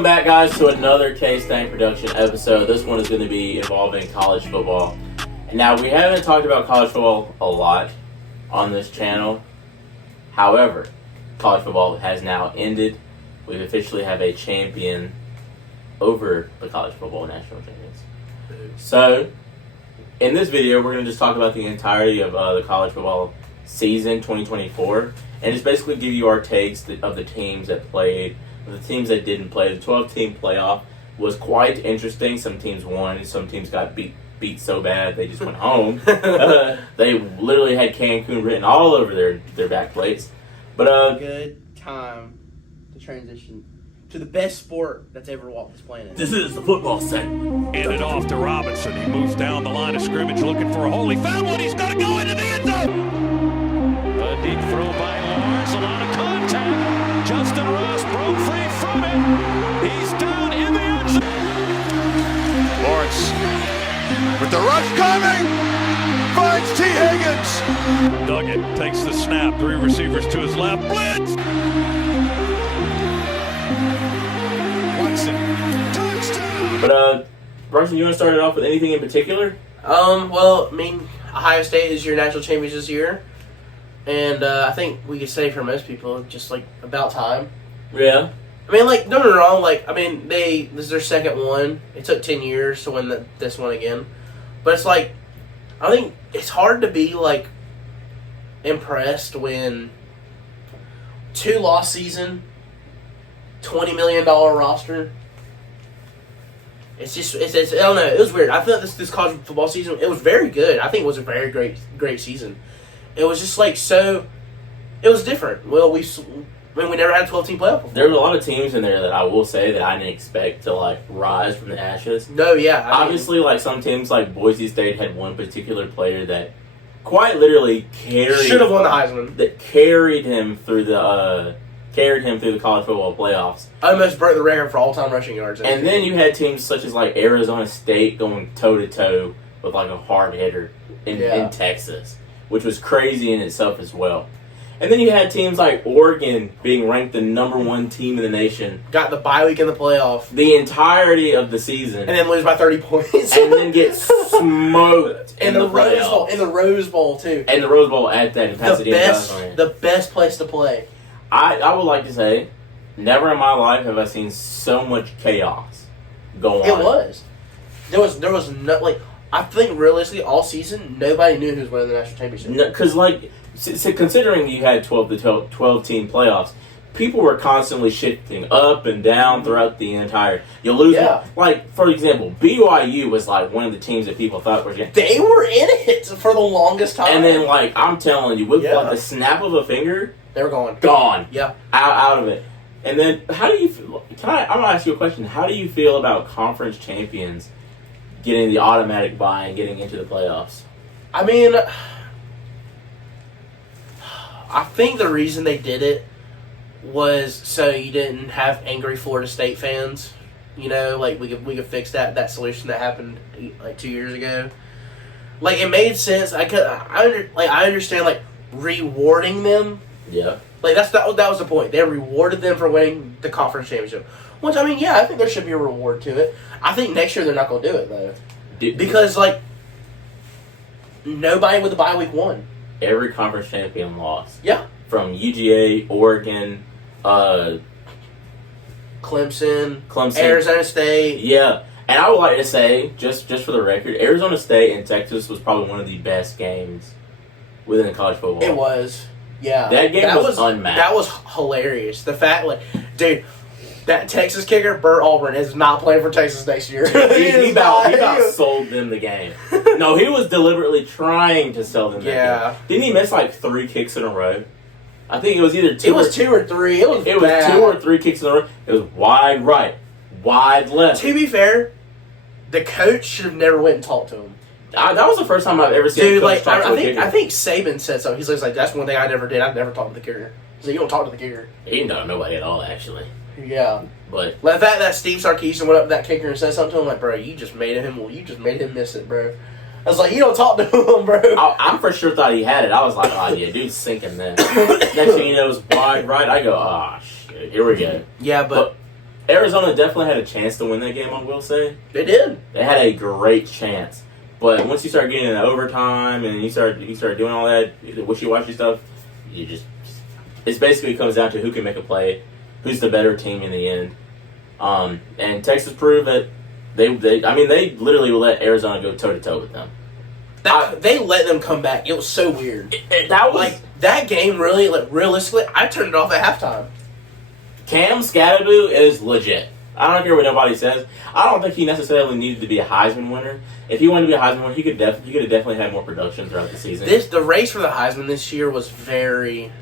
Welcome back, guys, to another K-Stang production episode. This one is going to be involving college football. And now, we haven't talked about college football a lot on this channel. However, college football has now ended. We officially have a champion over the college football national champions. So, in this video, we're going to just talk about the entirety of the college football season 2024. And just basically give you our takes of the teams that played, the teams that didn't play. The 12-team playoff was quite interesting. Some teams won, some teams got beat so bad they just went home. They literally had Cancun written all over their back plates. But good time to transition to the best sport that's ever walked this planet. This is the football segment. Hand it off to Robinson. He moves down the line of scrimmage looking for a hole. He found one. He's going to go into the end zone. A deep throw by Lawrence. A lot of contact. Justin Ross broke free from it. He's down in the end zone. Lawrence with the rush coming. Finds T. Higgins. Duggan takes the snap. Three receivers to his left. Blitz. Touchdown. But, Bryson, you want to start it off with anything in particular? Well, I mean, Ohio State is your national champions this year. And I think we could say for most people, just like about time. Yeah. I mean, like, don't get me wrong. Like, I mean, this is their second one. It took 10 years to win this one again. But it's like, I think it's hard to be, like, impressed when 2-loss season, $20 million roster. It's just, I don't know, it was weird. I feel like this college football season, it was very good. I think it was a very great season. It was just like it was different. Well, we never had a 12-team playoff before. There were a lot of teams in there that I will say that I didn't expect to, like, rise from the ashes. No, yeah. Obviously, like, some teams like Boise State had one particular player that quite literally should have won the Heisman. That carried him through the college football playoffs. Almost broke the record for all-time rushing yards. And then you had teams such as, like, Arizona State going toe-to-toe with, like, a hard hitter in Texas, which was crazy in itself as well. And then you had teams like Oregon being ranked the number one team in the nation. Got the bye week in the playoff. The entirety of the season. And then lose by 30 points. And then get smoked in the Rose Bowl. In the Rose Bowl, too. And the Rose Bowl at that in Pasadena. The best place to play. I would like to say, never in my life have I seen so much chaos go on. It was. There was no, like, I think realistically all season, nobody knew who was winning the national championship. Because, like, considering you had 12-team playoffs, people were constantly shifting up and down throughout the entire. You lose, like, for example, BYU was like one of the teams that people thought were going. They were in it for the longest time, and then, like, I'm telling you, with like the snap of a finger, they were gone. Yeah, out of it. And then, how do you feel? I'm gonna ask you a question. How do you feel about conference champions getting the automatic bye and getting into the playoffs? I mean, I think the reason they did it was so you didn't have angry Florida State fans. You know, like we could fix that solution that happened like 2 years ago. Like it made sense. I understand like rewarding them. Yeah. Like that was the point. They rewarded them for winning the conference championship. Which I mean, yeah, I think there should be a reward to it. I think next year they're not going to do it though, because like nobody with the bye week won. Every conference champion lost. Yeah. From UGA, Oregon, Clemson, Arizona State. Yeah. And I would like to say, just for the record, Arizona State and Texas was probably one of the best games within the college football. It was. Yeah. That game was unmatched. That was hilarious. The fact, like, dude, that Texas kicker, Burt Auburn, is not playing for Texas next year. he about sold them the game. No, he was deliberately trying to sell them the game. Didn't he miss like 3 kicks in a row? I think it was either 2 It was 2 or 3. It was 2 or 3 kicks in a row. It was wide right, wide left. To be fair, the coach should have never went and talked to him. That was the first time I've ever seen a coach talk to a kicker. I think Saban said so. He's like, that's one thing I never did. I never talked to the kicker. He's like, you don't talk to the kicker. He didn't talk to nobody at all, actually. Yeah. But like that Steve Sarkisian went up to that kicker and said something to him, like, bro, you just made him miss it, bro. I was like, you don't talk to him, bro. I for sure thought he had it. I was like, oh, yeah, dude's sinking there. Next thing you know, it was wide right. I go, oh, shit, here we go. Yeah, but Arizona definitely had a chance to win that game, I will say. They did. They had a great chance. But once you start getting into overtime and you start doing all that wishy-washy stuff, it basically comes down to who can make a play, who's the better team in the end. And Texas proved that they literally let Arizona go toe-to-toe with them. They let them come back. It was so weird. That was like that game really, like realistically, I turned it off at halftime. Cam Scatteraboo is legit. I don't care what nobody says. I don't think he necessarily needed to be a Heisman winner. If he wanted to be a Heisman winner, he could have definitely had more production throughout the season. The race for the Heisman this year was very.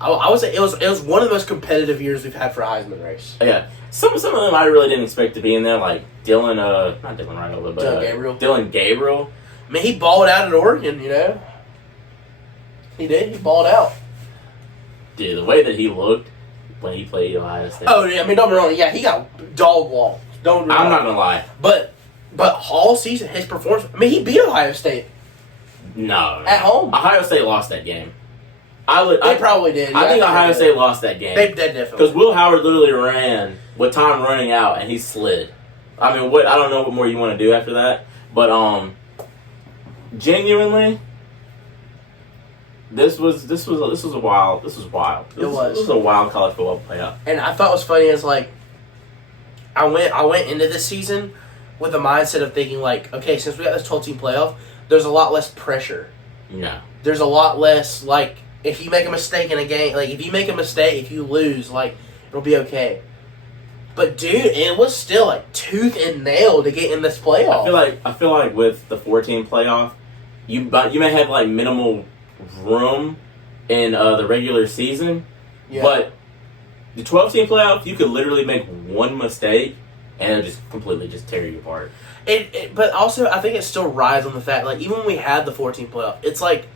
I would say it was one of the most competitive years we've had for a Heisman race. Yeah, some of them I really didn't expect to be in there, like not Dylan Randall, but Dylan Gabriel. I mean, he balled out at Oregon, you know. He did. He balled out. Dude, the way that he looked when he played Ohio State. Oh, yeah, I mean, don't be wrong. Yeah, he got dog walked. I'm not gonna lie, but all season his performance. I mean, he beat Ohio State. No, at home. Ohio State lost that game. They probably did. I think Ohio State lost that game. They definitely. Because Will Howard literally ran with time running out and he slid. I mean, I don't know what more you want to do after that, but genuinely, this was wild. This was a wild college football playoff. And I thought what was funny is like, I went into this season with the mindset of thinking like, okay, since we got this 12-team playoff, there's a lot less pressure. No. There's a lot less like. If you make a mistake in a game, like if you lose, like it'll be okay. But dude, it was still like tooth and nail to get in this playoff. I feel like with the 14 playoff, you may have like minimal room in the regular season, but the 12-team playoff, you could literally make one mistake and it'll just completely just tear you apart. But also, I think it still rides on the fact like even when we had the 14 playoff, it's like.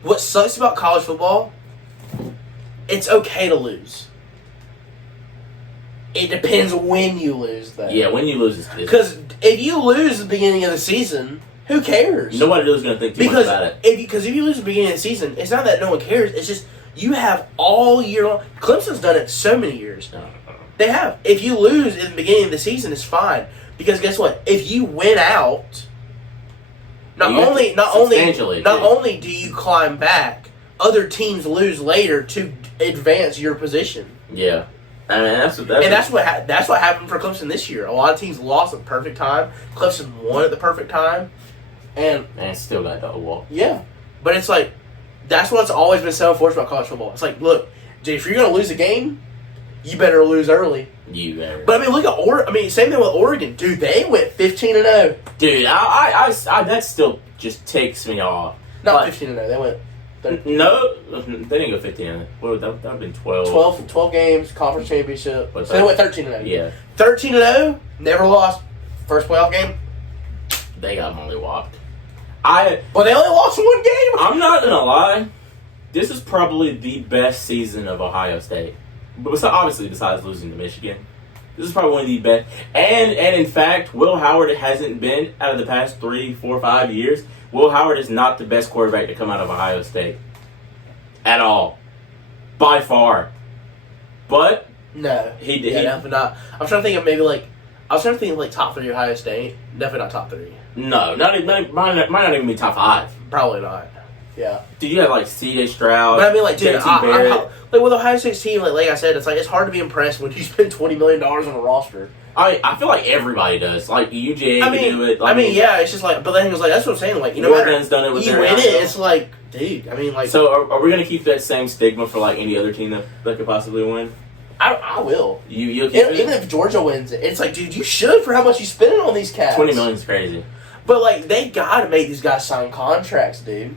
What sucks about college football, it's okay to lose. It depends when you lose, though. Yeah, when you lose, because if you lose at the beginning of the season, who cares? Nobody really is going to think too much about it. Because if you lose at the beginning of the season, it's not that no one cares. It's just you have all year long. Clemson's done it so many years. They have. If you lose at the beginning of the season, it's fine. Because guess what? If you win out. Not only do you climb back, other teams lose later to advance your position. Yeah, I mean that's what happened for Clemson this year. A lot of teams lost at the perfect time. Clemson won at the perfect time, and still got double walk. Yeah, but it's like that's what's always been so unfortunate about college football. It's like, look, dude, if you're gonna lose a game, you better lose early. You better. But I mean, look at Oregon. I mean, same thing with Oregon, dude. They went 15-0. Dude, I that still just takes me off. Not 15-0. They went. No, they didn't go 15-0. Well, that would have been 12. 12 games, conference championship. So they went 13-0. Yeah. 13-0, never lost. First playoff game. They got mollywopped. But they only lost one game. I'm not gonna lie. This is probably the best season of Ohio State. But obviously, besides losing to Michigan, this is probably one of the best. And in fact, Will Howard hasn't been, out of the past 3, 4, 5 years, Will Howard is not the best quarterback to come out of Ohio State. At all. By far. But no. He definitely not. I'm trying to think of maybe like top 3 Ohio State. Definitely not top 3. No, might not even be top 5. Probably not. Yeah. Dude, you have like C.J. Stroud. But I mean, like, dude, Barrett. Like with Ohio State's team, like I said, it's hard to be impressed when you spend $20 million on a roster. I feel like everybody does. Like UGA can do it. Like, yeah, it's just like, but then it was like that's what I'm saying. Like, you know, Oregon's done it with you win it. It's like, dude. I mean, like. So are we gonna keep that same stigma for like any other team that could possibly win? I will. You'll keep it? Even if Georgia wins it, it's like, dude, you should for how much you spending on these cats. $20 million is crazy. But like, they gotta make these guys sign contracts, dude.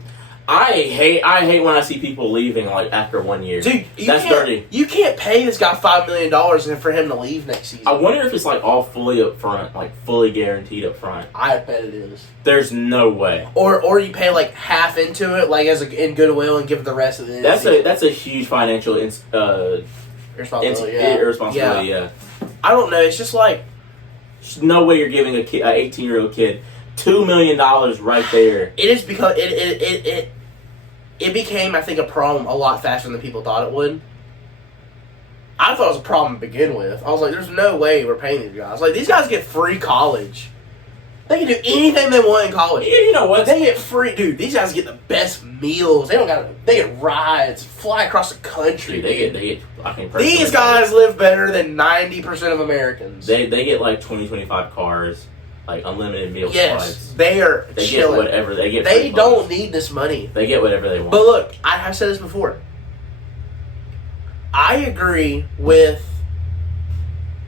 I hate when I see people leaving like after 1 year. Dude, that's dirty. You can't pay this guy $5 million for him to leave next season. I wonder if it's like all fully up front, like fully guaranteed up front. I bet it is. There's no way. Or you pay like half into it, like in goodwill, and give the rest of the. That's a huge financial irresponsibility. Yeah. I don't know. It's just like there's no way you're giving a 18-year-old kid $2 million right there. It is because it became, I think, a problem a lot faster than people thought it would. I thought it was a problem to begin with. I was like, there's no way we're paying these guys. Like, these guys get free college. They can do anything they want in college. Yeah, you know what? They get free, dude. These guys get the best meals. They get rides, fly across the country. Dude, they get. I mean, these guys live better than 90% of Americans. They get like 25 cars, like unlimited meal flights. They are They chilling. get whatever they get. They don't need this money. They get whatever they want. But look, I have said this before. I agree with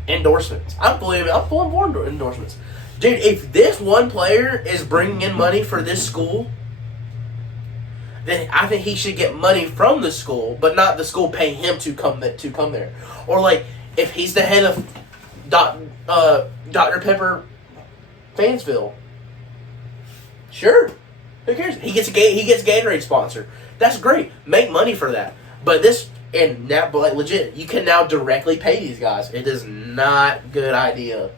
endorsements. I'm full on board endorsements. Dude, if this one player is bringing in money for this school, then I think he should get money from the school, but not the school pay him to come there. Or like, if he's the head of Dr. Pepper Fansville, sure, who cares? He gets Gatorade sponsor. That's great. Make money for that. But but legit, you can now directly pay these guys. It is not a good idea.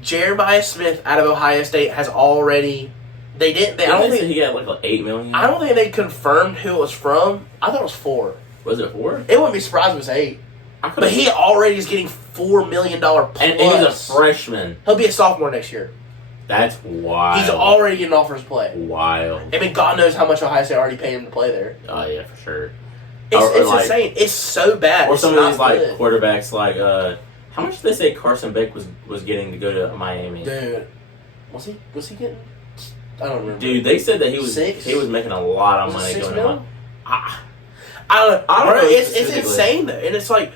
Jeremiah Smith out of Ohio State has already. I don't think he got like $8 million. I don't think they confirmed who it was from. I thought it was 4. Was it 4? It wouldn't be surprised if it was 8. But he already is getting $4 million plus. And he's a freshman. He'll be a sophomore next year. That's wild. He's already getting offers to play. Wild. I mean, God knows how much Ohio State already paid him to play there. Oh yeah, for sure. It's like, insane. It's so bad. Or it's some of these like good. quarterbacks, like how much did they say Carson Beck was getting to go to Miami? Dude, was he getting? I don't remember. Dude, they said that he was 6? He was making a lot of money $6 going million? on. I don't know. know It's specifically. insane though, and it's like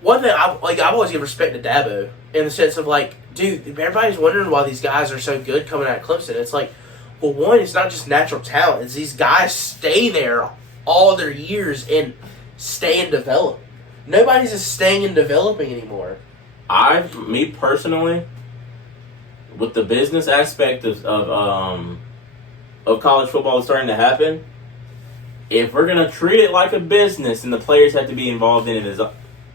one thing. I've always given respect to Dabo in the sense of like, dude, everybody's wondering why these guys are so good coming out of Clemson. It's like, well, one, it's not just natural talent. It's these guys stay there all their years and stay and develop. Nobody's just staying and developing anymore. Me personally, with the business aspect of college football starting to happen, if we're gonna treat it like a business, and the players have to be involved in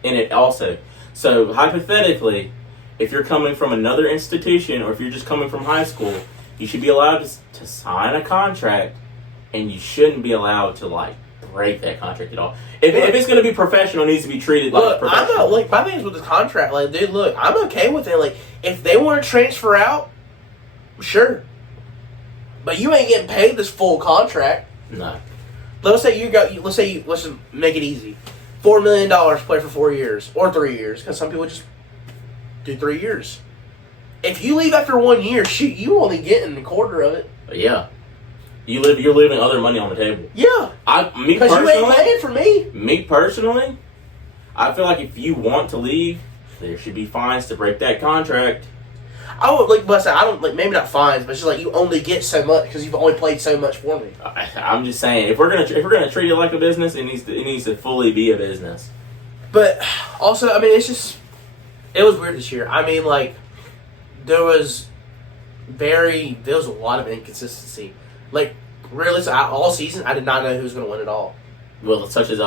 it also. So hypothetically, if you're coming from another institution, or if you're just coming from high school, you should be allowed to sign a contract, and you shouldn't be allowed to like break that contract at all. If it's going to be professional, it needs to be treated like professional. My thing is with this contract, like, dude, look, I'm okay with it. Like, if they want to transfer out, sure, but you ain't getting paid this full contract. No. Let's just make it easy. $4 million play for 4 years or 3 years, because some people just do 3 years. If you leave after 1 year, shoot, you only getting a quarter of it. Yeah. You're leaving other money on the table. Yeah. Because you ain't paying for me. Me personally, I feel like if you want to leave, there should be fines to break that contract. I don't maybe not fines, but it's just like you only get so much because you've only played so much for me. I'm just saying, if we're gonna treat it like a business, it needs to fully be a business. But also, I mean, it was weird this year. I mean, like there was a lot of inconsistency. Like really, all season, I did not know who was going to win it all. Well, such as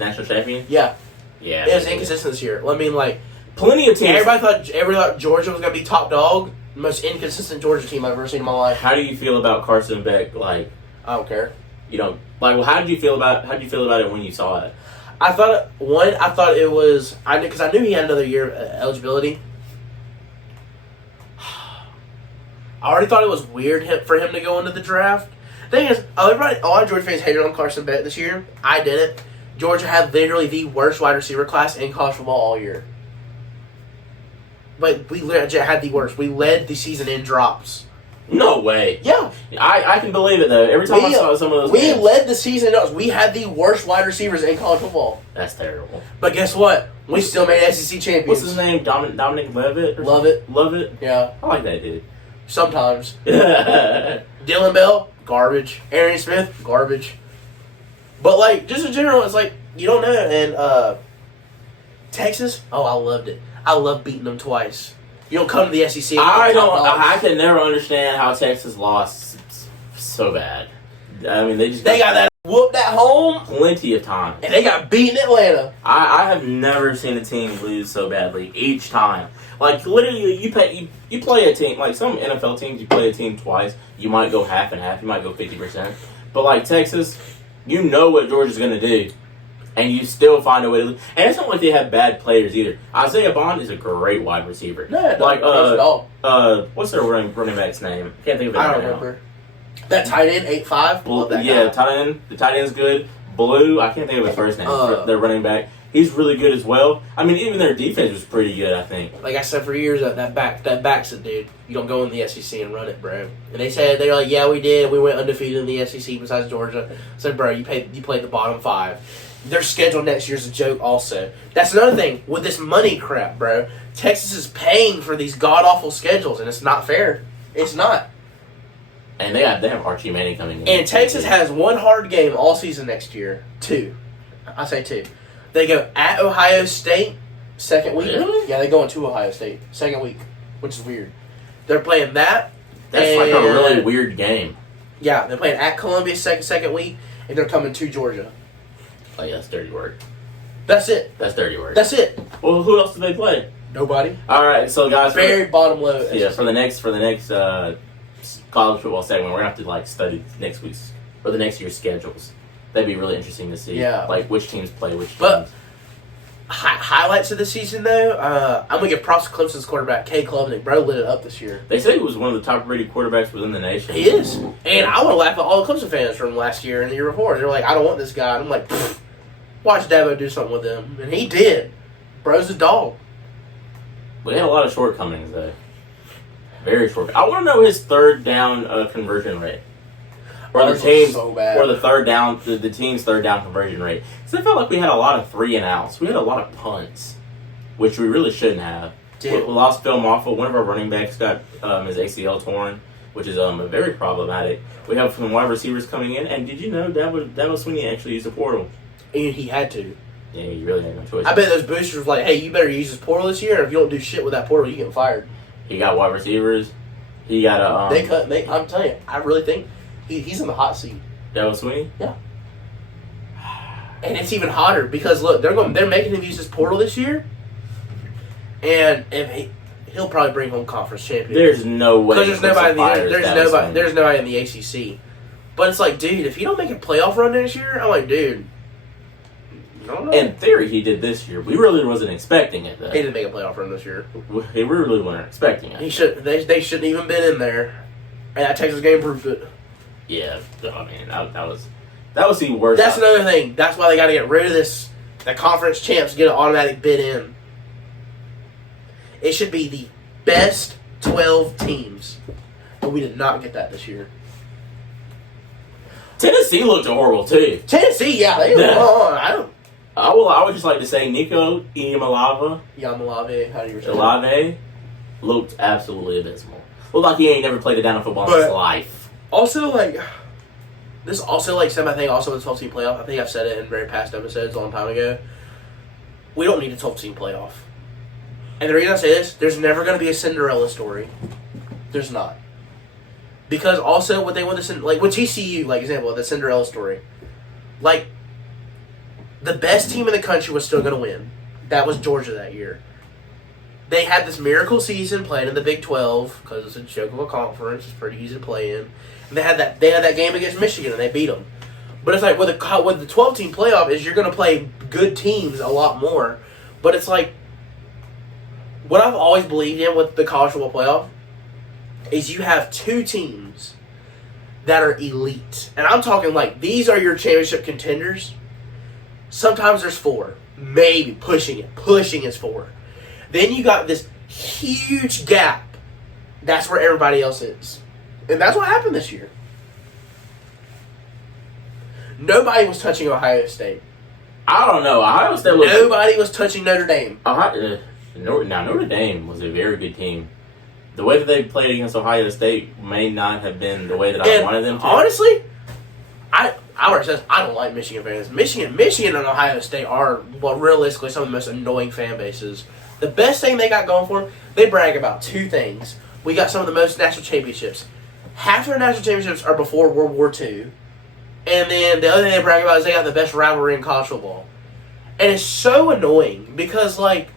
national champion. Yeah, yeah, it was inconsistent this year. I mean, like plenty of teams. Everybody thought Georgia was going to be top dog. The most inconsistent Georgia team I've ever seen in my life. How do you feel about Carson Beck? Like, I don't care. You know, like, well, how did you feel about it when you saw it? I thought it was because I knew he had another year of eligibility. I already thought it was weird for him to go into the draft. Thing is, a lot of Georgia fans hated on Carson Beck this year. I didn't. Georgia had literally the worst wide receiver class in college football all year. But we had the worst. We led the season in drops. No way. Yeah. I can believe it, though. Every time I saw some of those games. Led the season in drops. We had the worst wide receivers in college football. That's terrible. But guess what? We still made SEC champions. What's his name? Dominic Levitt? Lovett? Yeah. I like that dude. Sometimes. Dylan Bell, garbage. Arian Smith, garbage. But, like, just in general, it's like, you don't know. And Texas, I loved it. I love beating them twice. You don't come to the SEC. I can never understand how Texas lost so bad. I mean, they got that whooped at home plenty of times. and they got beat in Atlanta. I have never seen a team lose so badly each time. Like, literally, you play a team, like some NFL teams, you play a team twice, you might go half and half, you might go 50%. But, like, Texas, you know what Georgia's going to do, and you still find a way to lose. And it's not like they have bad players either. Isaiah Bond is a great wide receiver. No, like, dog. what's their running back's name? Can't think of it I right don't remember. That tight end, 8'5"? Love that guy. The tight end's good. Blue, I can't think of his first name. Their running back. He's really good as well. I mean, even their defense was pretty good, I think. Like I said for years, that back's it, dude. You don't go in the SEC and run it, bro. And they're like, yeah, we did. We went undefeated in the SEC besides Georgia. I said, bro, you played the bottom 5. Their schedule next year's a joke also. That's another thing with this money crap, bro. Texas is paying for these god-awful schedules, and it's not fair. It's not. And they have Archie Manning coming in. And Texas has one hard game all season next year. 2. I say 2. They go at Ohio State, second week. Really? Yeah, they go into Ohio State, second week, which is weird. They're playing that. That's like a really weird game. Yeah, they're playing at Columbia second week, and they're coming to Georgia. Oh, yeah, that's dirty work. That's it. That's dirty work. That's it. Well, who else do they play? Nobody. All right, so guys, Very bottom low. Yeah, for the next college football segment, we're gonna have to like study next week's or the next year's schedules. That'd be really interesting to see. Yeah. Like which teams play which teams. But highlights of the season, though, I'm going to give props to Clemson's quarterback, K-Klubnik. Bro lit it up this year. They say he was one of the top-rated quarterbacks within the nation. He is. And I want to laugh at all the Clemson fans from last year and the year before. They're like, I don't want this guy. And I'm like, watch Dabo do something with him. And he did. Bro's a dog. But he had a lot of shortcomings, though. Very short. I want to know his third down conversion rate. Or the team's so bad. Or the third down, the team's third down conversion rate. Because I felt like we had a lot of 3-and-outs. We had a lot of punts, which we really shouldn't have. We lost Phil Moffitt. One of our running backs got his ACL torn, which is very problematic. We have some wide receivers coming in, and did you know Dabo Swinney actually used the portal? And he had to. Yeah, he really had no choice. I bet those boosters were like, hey, you better use this portal this year, or if you don't do shit with that portal, you get fired. He got wide receivers. He got a. I'm telling you, I really think he's in the hot seat. Dabo Swinney? Yeah. And it's even hotter because look, they're making him use his portal this year, and if he'll probably bring home conference champion. There's no way. Because there's nobody in the ACC. But it's like, dude, if you don't make a playoff run this year, I'm like, dude. I don't know. In theory, he did this year. We really wasn't expecting it, though. He didn't make a playoff run this year. We really weren't expecting it. They shouldn't even been in there, and that Texas game proved it. Yeah, I mean that was the worst. That's another thing. That's why they got to get rid of this. The conference champs get an automatic bid in. It should be the best 12 teams, but we did not get that this year. Tennessee looked horrible too. Tennessee, yeah, they were on. I would just like to say Nico Yamalave, how do you say that? looked absolutely abysmal. Looked like he ain't never played a down of football in his life. Also, this also, semi-thing, also in the 12-team playoff. I think I've said it in very past episodes a long time ago. We don't need a 12-team playoff. And the reason I say this, there's never going to be a Cinderella story. There's not. Because also, what they want to with TCU, example, the Cinderella story. The best team in the country was still going to win. That was Georgia that year. They had this miracle season playing in the Big 12 because it's a joke of a conference. It's pretty easy to play in. And they had that game against Michigan and they beat them. But it's like with the 12-team playoff is you're going to play good teams a lot more. But it's like what I've always believed in with the college football playoff is you have 2 teams that are elite. And I'm talking these are your championship contenders. Sometimes there's 4. Maybe pushing is 4. Then you got this huge gap. That's where everybody else is. And that's what happened this year. Nobody was touching Ohio State. I don't know. Ohio State was... Nobody was touching Notre Dame. Notre Dame was a very good team. The way that they played against Ohio State may not have been the way that I wanted them to. Honestly, I don't like Michigan fans. Michigan and Ohio State are, realistically, some of the most annoying fan bases. The best thing they got going for them, they brag about 2 things. We got some of the most national championships. Half their national championships are before World War II. And then the other thing they brag about is they got the best rivalry in college football. And it's so annoying because, like,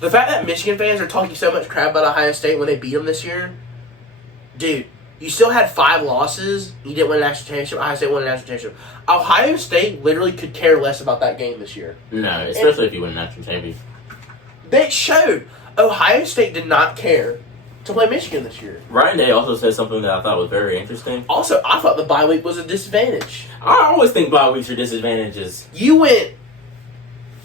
the fact that Michigan fans are talking so much crap about Ohio State when they beat them this year, dude, you still had 5 losses. You didn't win a national championship. Ohio State won a national championship. Ohio State literally could care less about that game this year. No, especially if you win a national championship. They showed Ohio State did not care to play Michigan this year. Ryan Day also said something that I thought was very interesting. Also, I thought the bye week was a disadvantage. I always think bye weeks are disadvantages. You went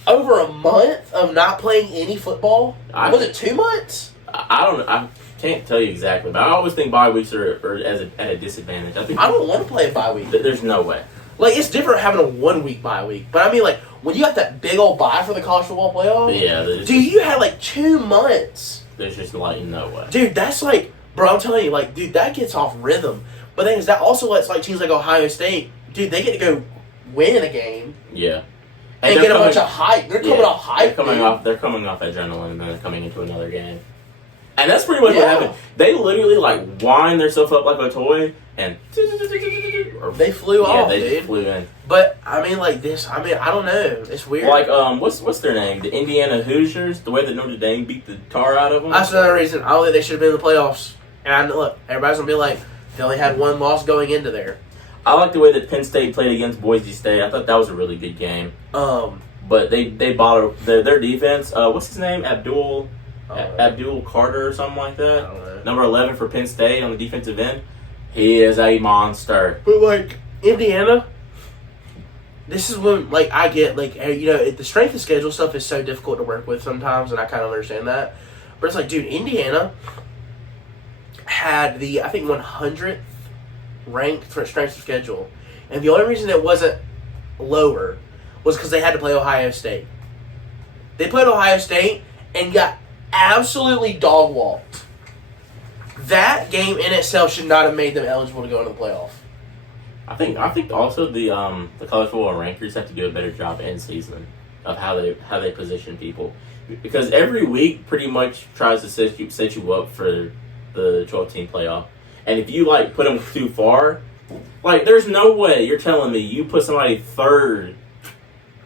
over a month of not playing any football. Was it 2 months? I don't know. I can't tell you exactly, but I always think bye weeks are at a disadvantage. I don't want to play a bye week. There's no way. Like, it's different having a 1 week bye week. But I mean, like, when you got that big old bye for the college football playoff, Yeah. dude, you had like 2 months. There's just like no way. Dude, that's like, bro, I'm telling you, like, dude, that gets off rhythm. But the thing is, that also lets like teams like Ohio State, dude, they get to go win a game. Yeah. And get a bunch of hype. They're coming off hype. They're coming off adrenaline, and then they're coming into another game. And that's pretty much what happened. They literally like wind themselves up like a toy, and they flew off. They dude. flew in. But I mean, like this. I mean, I don't know. It's weird. Like what's their name? The Indiana Hoosiers. The way that Notre Dame beat the tar out of them. That's another reason. I don't think they should have been in the playoffs. And look, everybody's gonna be like, they only had 1 loss going into there. I like the way that Penn State played against Boise State. I thought that was a really good game. But they bought their defense. What's his name? Abdul Carter or something like that. I don't know. Number 11 for Penn State on the defensive end. He is a monster. But like Indiana, this is when like I get like the strength of schedule stuff is so difficult to work with sometimes, and I kind of understand that. But it's like, dude, Indiana had the I think 100th ranked for strength of schedule, and the only reason it wasn't lower was because they had to play Ohio State. They played Ohio State and got absolutely dog walked. That game in itself should not have made them eligible to go into the playoff. I think also the college football rankers have to do a better job in season of how they position people, because every week pretty much tries to set you up for the 12-team playoff, and if you like put them too far, like there's no way you're telling me you put somebody third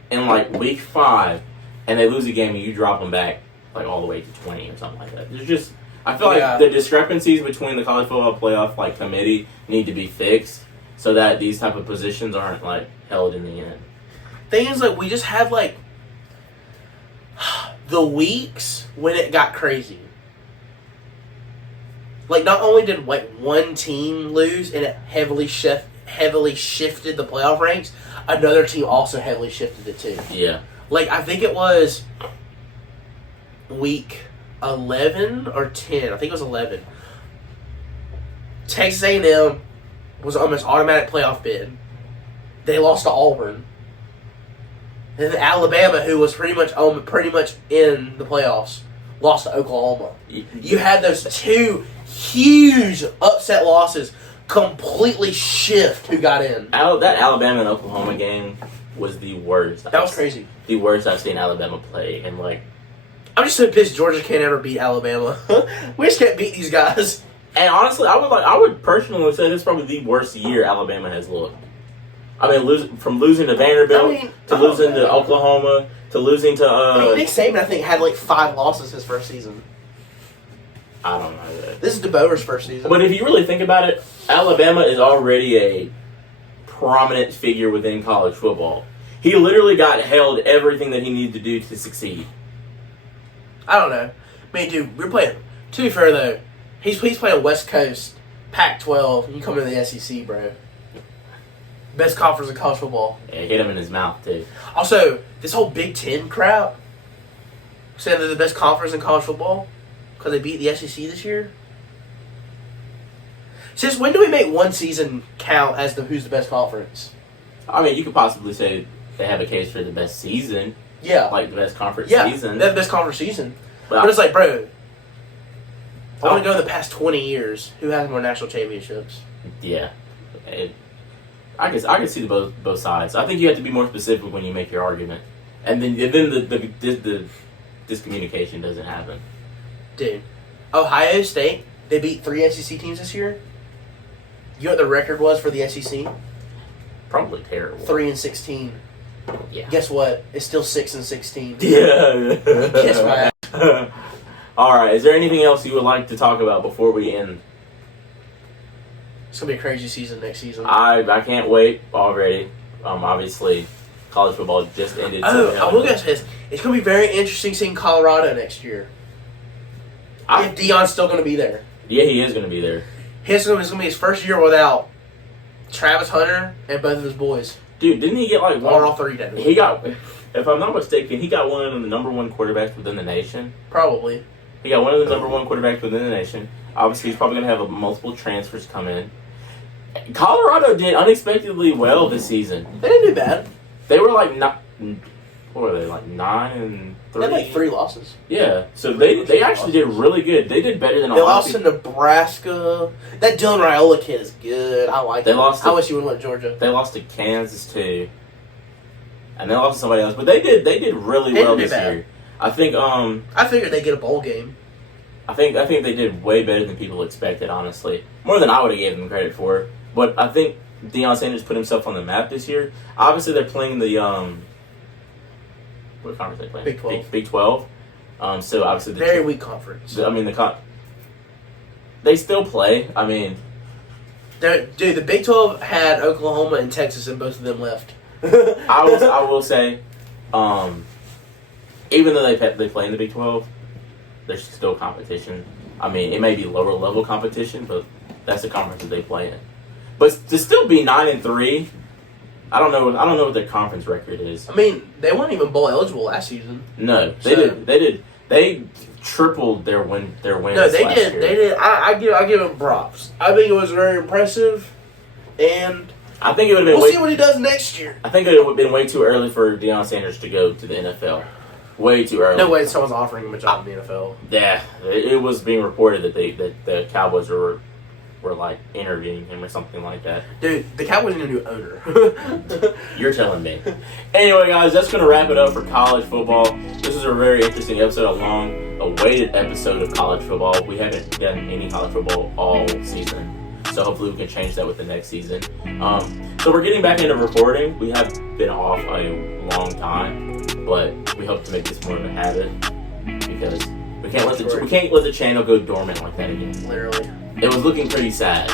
in like week 5 and they lose a game and you drop them back like all the way to 20 or something like that. There's just I feel like the discrepancies between the college football playoff like committee need to be fixed so that these type of positions aren't like held in the end. Thing is, like, we just had like the weeks when it got crazy. Like, not only did like one team lose and it heavily shifted the playoff ranks, another team also heavily shifted it too. Yeah. Like, I think it was week 11 or 10. I think it was 11. Texas A&M was almost automatic playoff bid. They lost to Auburn. And then Alabama, who was pretty much in the playoffs, lost to Oklahoma. You had those 2 huge upset losses completely shift who got in. That Alabama and Oklahoma game was the worst. That was crazy. The worst I've seen Alabama play, and like, I'm just so pissed Georgia can't ever beat Alabama. We just can't beat these guys. And honestly, I would personally say this is probably the worst year Alabama has looked. I mean, losing to Vanderbilt to losing to Oklahoma to losing to. Nick Saban, I think, had like 5 losses his first season. I don't know that. This is DeBoer's first season. But if you really think about it, Alabama is already a prominent figure within college football. He literally held everything that he needed to do to succeed. I don't know. I mean, dude, we're playing. To be fair, though, he's playing West Coast, Pac-12, and you come into the SEC, bro. Best conference in college football. Yeah, hit him in his mouth, too. Also, this whole Big Ten crap, saying they're the best conference in college football because they beat the SEC this year. Since when do we make one season count as who's the best conference? I mean, you could possibly say they have a case for the best season. Yeah. Like the best conference season. They have the best conference season. But it's like, bro, I want to go in the past 20 years. Who has more national championships? Yeah. I can see both sides. I think you have to be more specific when you make your argument. And then the discommunication doesn't happen. Dude, Ohio State, they beat 3 SEC teams this year. You know what the record was for the SEC? Probably terrible. 3-16. Yeah. Guess what? It's still 6-16. Yeah. Kiss my ass. All right. Is there anything else you would like to talk about before we end? It's gonna be a crazy season next season. I can't wait already. Obviously, college football just ended. I will guess this. It's gonna be very interesting seeing Colorado next year. If Deion's still gonna be there. Yeah, he is gonna be there. It's gonna be his first year without Travis Hunter and both of his boys. Dude, didn't he get like one? Or all three, David. He got, if I'm not mistaken, he got one of the number one quarterbacks within the nation. Probably. He got one of the number one quarterbacks within the nation. Obviously, he's probably going to have multiple transfers come in. Colorado did unexpectedly well this season. They didn't do bad. They were like what were they, like 9-3? They had like 3 losses. Yeah, so they actually did really good. They did better than They a lot lost of to Nebraska. That Dylan Raiola kid is good. I like him. I wish he would have went to Georgia. They lost to Kansas too, and they lost to somebody else. But they did really well this year. I think I figured they'd get a bowl game. I think they did way better than people expected. Honestly, more than I would have given them credit for. But I think Deion Sanders put himself on the map this year. Obviously, they're playing the what conference are they playing? Big 12. Big 12. So obviously, Very weak conference. They still play. I mean, dude, the Big 12 had Oklahoma and Texas, and both of them left. I will say, even though they play in the Big 12, there's still competition. I mean, it may be lower level competition, but that's the conference that they play in. But to still be 9-3, I don't know what their conference record is. I mean, they weren't even bowl eligible last season. No, they did. They tripled their wins. No, they last did. year. They did. I give them props. I think it was very impressive, and I think it would have been. We'll see what he does next year. I think it would have been way too early for Deion Sanders to go to the NFL. Way too early. No way someone's offering him a job in the NFL. Yeah, it was being reported that the Cowboys were like interviewing him or something like that. Dude, the Cowboys need a new owner. You're telling me. Anyway, guys, that's going to wrap it up for college football. This is a very interesting episode, a long-awaited episode of college football. We haven't done any college football all season, so hopefully we can change that with the next season. So we're getting back into recording. We have been off a long time, but we hope to make this more of a habit because we can't let the channel go dormant like that again. Literally. It was looking pretty sad.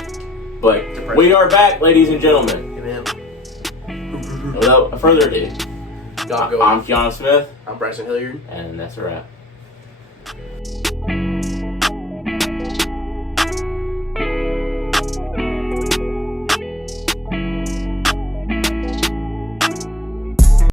But we are back, ladies and gentlemen. Amen. Without further ado, I'm Keanu Smith. I'm Bryson Hilliard. And that's a wrap.